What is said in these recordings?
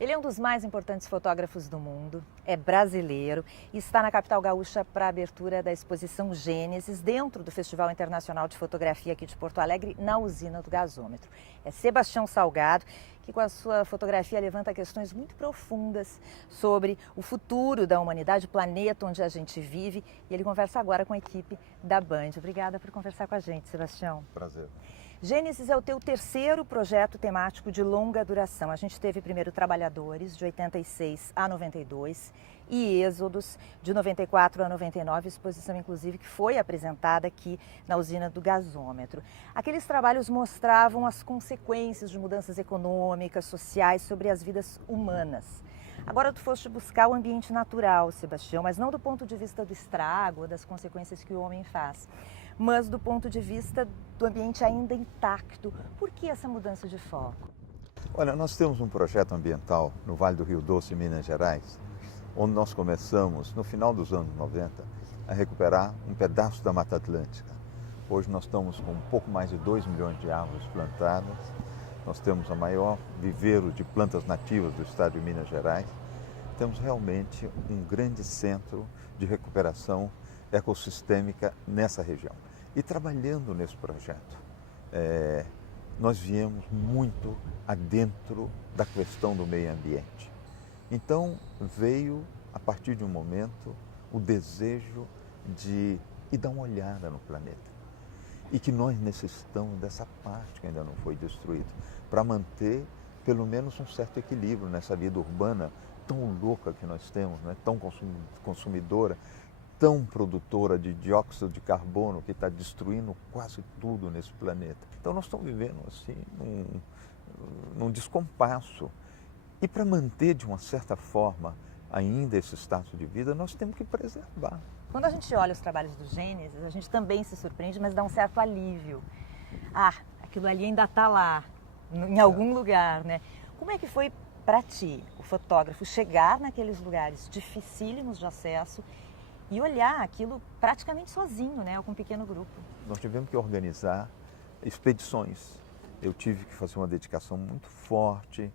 Ele é um dos mais importantes fotógrafos do mundo, é brasileiro e está na capital gaúcha para a abertura da exposição Gênesis, dentro do Festival Internacional de Fotografia aqui de Porto Alegre, na usina do gasômetro. É Sebastião Salgado, que com a sua fotografia levanta questões muito profundas sobre o futuro da humanidade, o planeta onde a gente vive, e ele conversa agora com a equipe da Band. Obrigada por conversar com a gente, Sebastião. Prazer. Gênesis é o teu terceiro projeto temático de longa duração. A gente teve primeiro Trabalhadores, de 86 a 92, e Êxodos, de 94 a 99, exposição inclusive que foi apresentada aqui na usina do gasômetro. Aqueles trabalhos mostravam as consequências de mudanças econômicas, sociais sobre as vidas humanas. Agora tu foste buscar o ambiente natural, Sebastião, mas não do ponto de vista do estrago, das consequências que o homem faz, mas do ponto de vista do ambiente ainda intacto. Por que essa mudança de foco? Olha, nós temos um projeto ambiental no Vale do Rio Doce, em Minas Gerais, onde nós começamos, no final dos anos 90, a recuperar um pedaço da Mata Atlântica. Hoje nós estamos com um pouco mais de 2 milhões de árvores plantadas. Nós temos a maior viveiro de plantas nativas do estado de Minas Gerais. Temos realmente um grande centro de recuperação ecossistêmica nessa região. E trabalhando nesse projeto, nós viemos muito adentro da questão do meio ambiente. Então veio, a partir de um momento, o desejo de ir dar uma olhada no planeta. E que nós necessitamos dessa parte que ainda não foi destruída, para manter pelo menos um certo equilíbrio nessa vida urbana tão louca que nós temos, né? Tão consumidora, tão produtora de dióxido de carbono, que está destruindo quase tudo nesse planeta. Então nós estamos vivendo assim num descompasso. E para manter de uma certa forma ainda esse status de vida, nós temos que preservar. Quando a gente olha os trabalhos do Gênesis, a gente também se surpreende, mas dá um certo alívio. Ah, aquilo ali ainda está lá, em algum lugar, né? Como é que foi para ti, o fotógrafo, chegar naqueles lugares dificílimos de acesso e olhar aquilo praticamente sozinho, né, ou com um pequeno grupo? Nós tivemos que organizar expedições. Eu tive que fazer uma dedicação muito forte,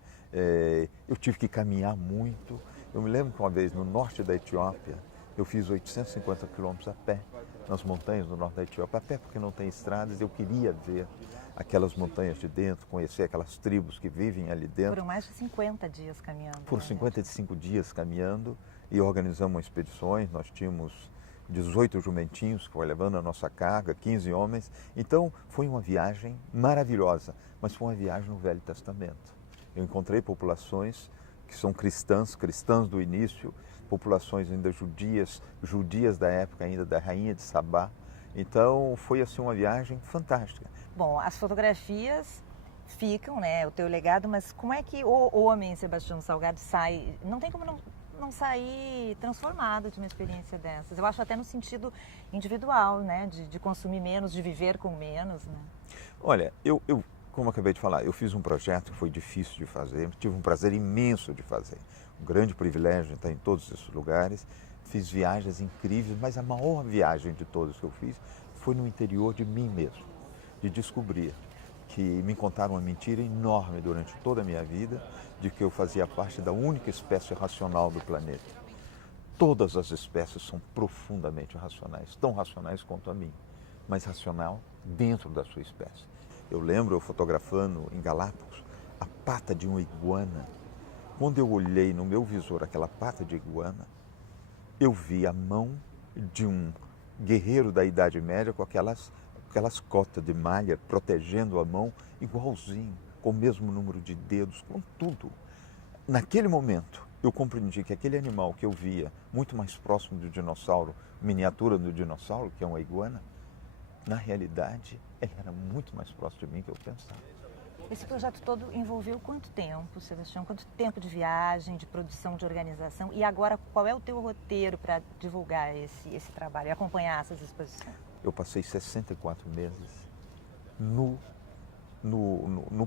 eu tive que caminhar muito. Eu me lembro que uma vez no norte da Etiópia, eu fiz 850 quilômetros a pé, nas montanhas do norte da Etiópia, a pé porque não tem estradas. Eu queria ver aquelas montanhas de dentro, conhecer aquelas tribos que vivem ali dentro. Foram mais de 50 dias caminhando. Por 55 dias caminhando, e organizamos expedições. Nós tínhamos 18 jumentinhos que foi levando a nossa carga, 15 homens. Então foi uma viagem maravilhosa, mas foi uma viagem no Velho Testamento. Eu encontrei populações que são cristãs do início, populações ainda judias da época ainda da rainha de Sabá. Então foi assim uma viagem fantástica. Bom, as fotografias ficam, né, o teu legado, mas como é que o homem, Sebastião Salgado, sai? Não tem como não sair transformado de uma experiência dessas. Eu acho até no sentido individual, né, de consumir menos, de viver com menos, né? Olha, como eu acabei de falar, eu fiz um projeto que foi difícil de fazer, tive um prazer imenso de fazer. Um grande privilégio de estar em todos esses lugares. Fiz viagens incríveis, mas a maior viagem de todas que eu fiz foi no interior de mim mesmo, de descobrir que me contaram uma mentira enorme durante toda a minha vida, de que eu fazia parte da única espécie racional do planeta. Todas as espécies são profundamente racionais, tão racionais quanto a mim, mas racional dentro da sua espécie. Eu lembro eu fotografando em Galápagos a pata de uma iguana. Quando eu olhei no meu visor aquela pata de iguana, eu vi a mão de um guerreiro da Idade Média com aquelas cotas de malha protegendo a mão, igualzinho, com o mesmo número de dedos, com tudo. Naquele momento, eu compreendi que aquele animal que eu via muito mais próximo do dinossauro, miniatura do dinossauro, que é uma iguana, na realidade, ele era muito mais próximo de mim que eu pensava. Esse projeto todo envolveu quanto tempo, Sebastião? Quanto tempo de viagem, de produção, de organização? E agora, qual é o teu roteiro para divulgar esse trabalho e acompanhar essas exposições? Eu passei 64 meses no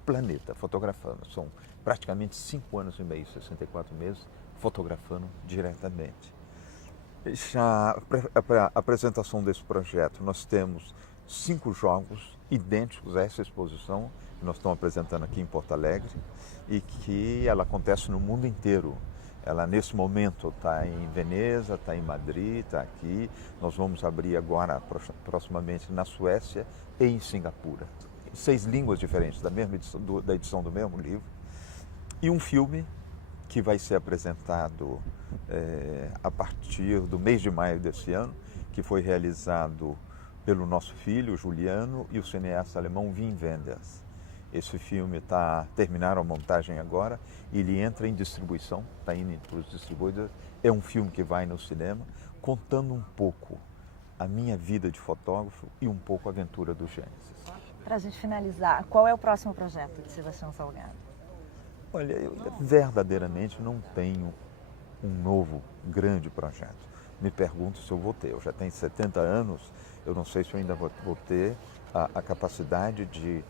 planeta, fotografando. São praticamente 5 anos e meio, 64 meses, fotografando diretamente. Já para a apresentação desse projeto, nós temos 5 jogos idênticos a essa exposição que nós estamos apresentando aqui em Porto Alegre e que ela acontece no mundo inteiro. Ela, nesse momento, está em Veneza, está em Madrid, está aqui. Nós vamos abrir agora, proximamente, na Suécia e em Singapura. 6 línguas diferentes, da edição do mesmo livro. E um filme que vai ser apresentado a partir do mês de maio desse ano, que foi realizado pelo nosso filho, Juliano, e o cineasta alemão Wim Wenders. Esse filme terminaram a montagem agora, ele entra em distribuição, está indo para os distribuidores. É um filme que vai no cinema, contando um pouco a minha vida de fotógrafo e um pouco a aventura do Gênesis. Para a gente finalizar, qual é o próximo projeto de Sebastião Salgado? Olha, eu verdadeiramente não tenho um novo grande projeto. Me pergunto se eu vou ter. Eu já tenho 70 anos, eu não sei se eu ainda vou ter a capacidade de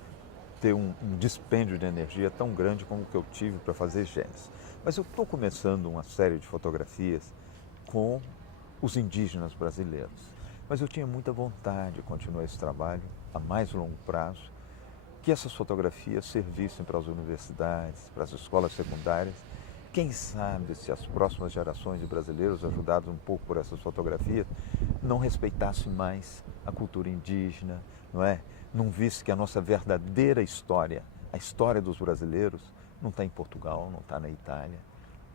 ter um dispêndio de energia tão grande como o que eu tive para fazer Gênesis. Mas eu estou começando uma série de fotografias com os indígenas brasileiros. Mas eu tinha muita vontade de continuar esse trabalho a mais longo prazo, que essas fotografias servissem para as universidades, para as escolas secundárias. Quem sabe se as próximas gerações de brasileiros, ajudados um pouco por essas fotografias, não respeitassem mais a cultura indígena, não é? Não visse que a nossa verdadeira história, a história dos brasileiros, não está em Portugal, não está na Itália,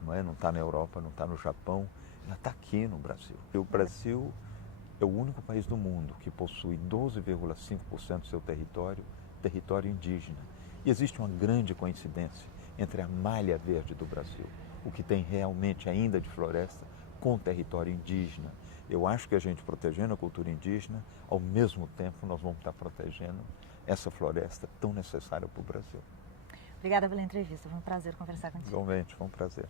não está na Europa, não está no Japão, ela está aqui no Brasil. E o Brasil é o único país do mundo que possui 12,5% do seu território indígena. E existe uma grande coincidência entre a malha verde do Brasil, o que tem realmente ainda de floresta, com o território indígena. Eu acho que a gente protegendo a cultura indígena, ao mesmo tempo nós vamos estar protegendo essa floresta tão necessária para o Brasil. Obrigada pela entrevista, foi um prazer conversar contigo. Igualmente, foi um prazer.